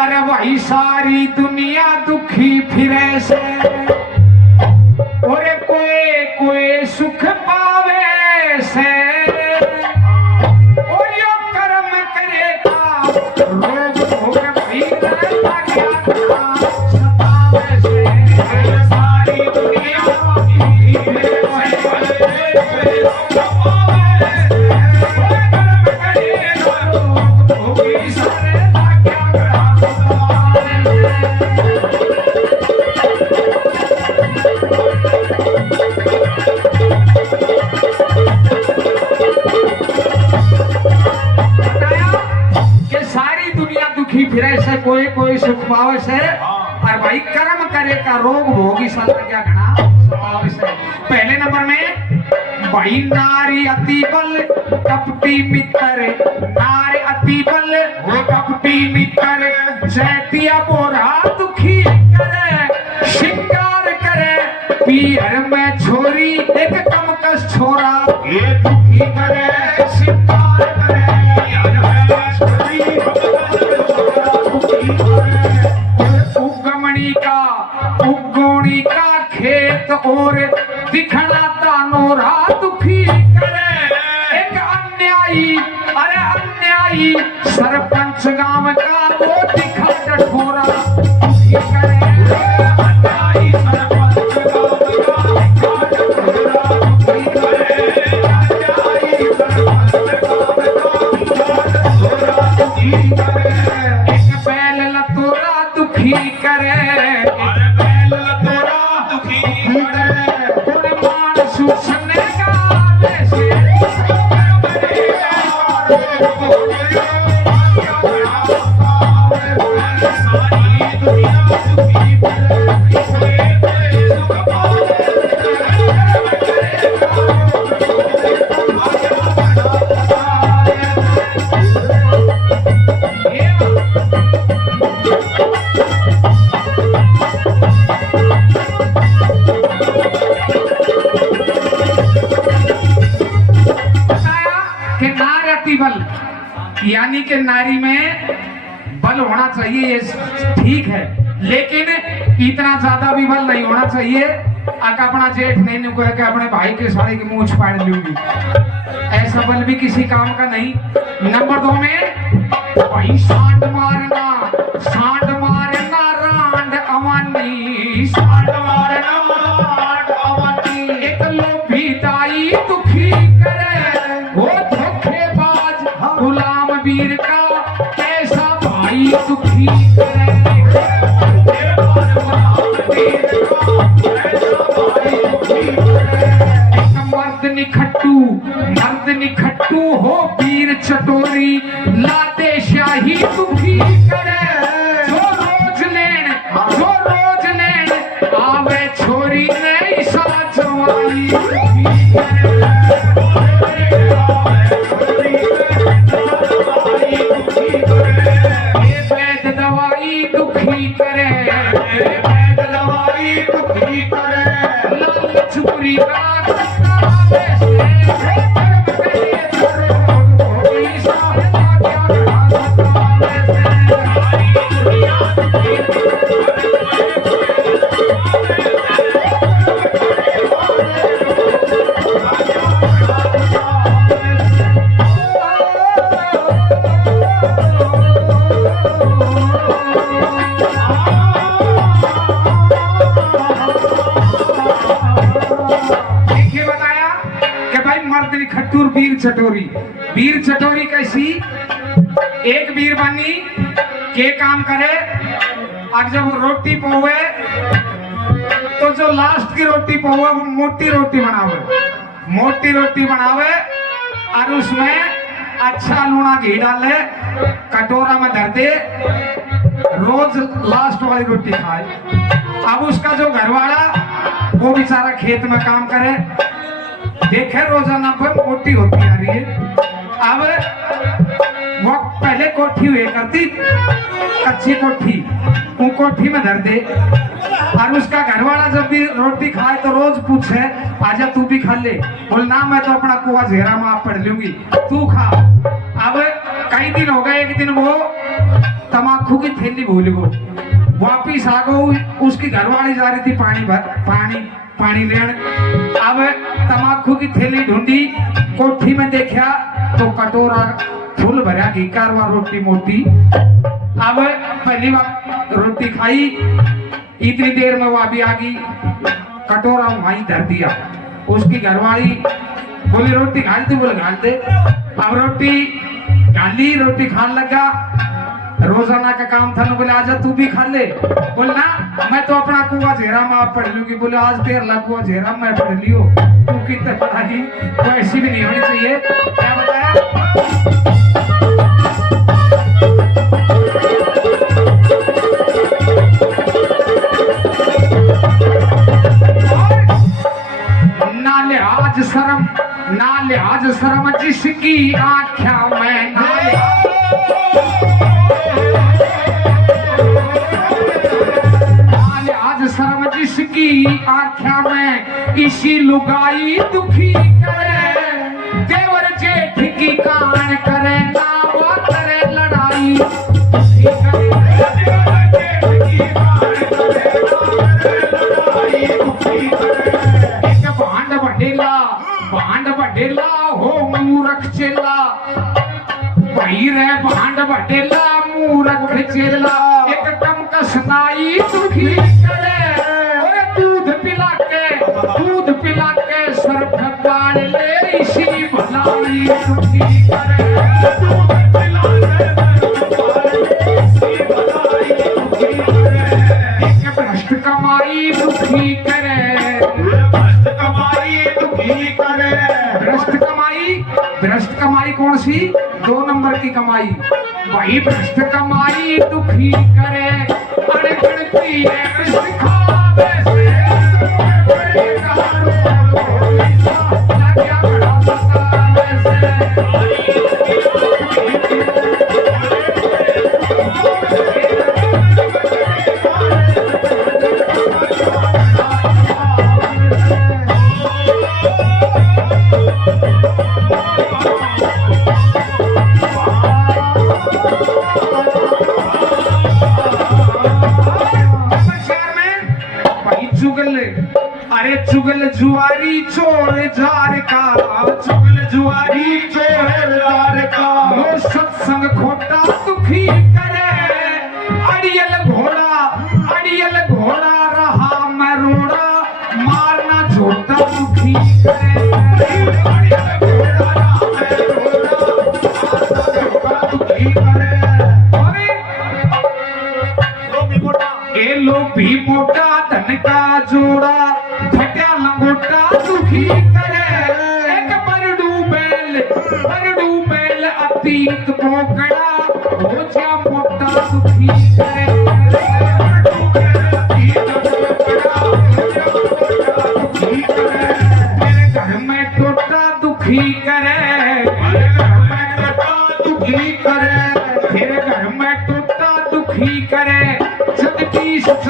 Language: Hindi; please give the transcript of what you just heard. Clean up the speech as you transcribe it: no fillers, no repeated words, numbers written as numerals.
यार भाई सारी दुनिया दुखी फिरे से और कोई कोई सुख पावे से और यो कर्म करेगा रोग भोग भाई रहता क्या सतावे से सारी दुनिया दुखी फिरे फिरे से कोई कोई सुख पावे से और भाई कर्म करे का रोग भोगी साला क्या घना सतावे से। पहले नंबर में भाई नारी अति बल कपटी मित्र, नारी अति बल वो कपटी मित्र जैतिया बोरा दुखी करे श्रृंगार करे पीहर में छोरी एक कमकस छोरा ये दुखी करे श्रृंगार करे उगमणी का खेत और दिखना तानोरा दुखी करे एक अन्यायी अरे अन्यायी सरपंच गांव का वो दिखा कठोरा दुखी करे अन्यायी सरपंच गांव का दिखा कठोरा दुखी करे अन्यायी सरपंच गांव का दिखा कठोरा दुखी करे एक बैल लतोरा दुखी करे यानी कि नारी में बल होना चाहिए ठीक है, लेकिन इतना ज्यादा भी बल नहीं होना चाहिए आका अपना जेठ नहीं कह के अपने भाई के साड़ी की मूंछ फाड़ लूंगी, ऐसा बल भी किसी काम का नहीं। नंबर 2 में भाई सांड मारना रांड अवानी सांड मारना रांड अवानी एक लोभी दाई दुखी करे वो धोखेबाज गुलाम वीर का कैसा भाई दुखी करे मर्द निखट्टू हो वीर चटोरी लाते शाही दुखी करे जो रोज लेन आवे छोरी नहीं साला जवाई दुखी करे ये वैद दवाई दुखी करे लालच बुरी बात वीर चटोरी कैसी एक वीर बनी के काम करे और जब रोटी पोवे तो जो लास्ट की रोटी पोवे वो मोटी रोटी बनावे और उसमें अच्छा लूना घी डाले कटोरा में धर दे रोज लास्ट वाली रोटी खाए। अब उसका जो घरवाला वो बेचारा खेत में काम करे देखे रोजाना पर मोटी होती आ रही है। अब वो पहले पहले कोठी हुए करती अच्छी कोठी, वो कोठी में धर दे और उसका घरवाला जब भी रोटी खाए तो रोज पूछे आजा तू भी खा ले। बोल ना मैं तो अपना कुआ झेरा में आप पढ़ लूंगी, तू खा। अब कई दिन हो गए, एक दिन वो तमाकू की थैली भूल गो, वापिस आ गो, उसकी घरवाली जा रही थी पानी लेन। अब तमाकू की थैली ढूंढी, कोठी में देखा तो कटोरा फूल भरा घी कारवा रोटी मोटी। अब पहली बार रोटी खाई, इतनी देर में वो भी आ गई, कटोरा वहीं धर दिया। उसकी घरवाली बोली रोटी घाल दे, बोले घाल दे। अब रोटी गाली, रोटी खाने लगा, रोजाना का काम था, बोले आजा तू भी खा ले। बोल ना मैं तो अपना कुआ झेरा में आप पढ़ लूंगी। बोले आज तेर कुआ झेरा मैं पढ़ लियो, तू कितने पढ़ाई, तो ऐसी भी नहीं होनी चाहिए। क्या बताया? ना लिहाज शर्म जिसकी आँखा में, ना लिहाज शर्म जिसकी आँखा में, इसी लुगाई दुखी करे, देवर जेठ की कान करे, ना वो करे लड़ाई भांड बटेला हो मूरख चेला, भाई रे भांड बटेला मूरख चेला, एक कम कसनाई दुखी करे, ओए दूध पिला के सर्फ पाड़ ले, इसी भलाई दुखी करे, दूध पिला के इसी भलाई दुखी करे, एक भ्रष्ट कमाई दुखी करे, भ्रष्ट कमाई कौन सी? 2 नंबर की कमाई, वही भ्रष्ट कमाई दुखी करे, अड़गड़ती है सिखावे से, क्या बड़ा सतावे से। अरे चुगल जुआरी चोर जार का, चुगल जुआरी चोर जार का, वो सत्संग खोटा दुखी करे, अड़ियल घोड़ा रहा मैं रोड़ा, मारना झोटा दुखी करे, अड़ियल घोड़ा रहा मैं रोड़ा, दुखी करे। ए लो भी मोटा धन का जोड़ा, घटा लंगोटा दुखी करे, एक बरडू बैल अतीत पोकड़ा, हो जा मोटा दुखी करे, दुखी करे, मेरे घर में टोटा दुखी करे, दुखी करे, मेरे घर में टोटा दुखी करे, सत की सत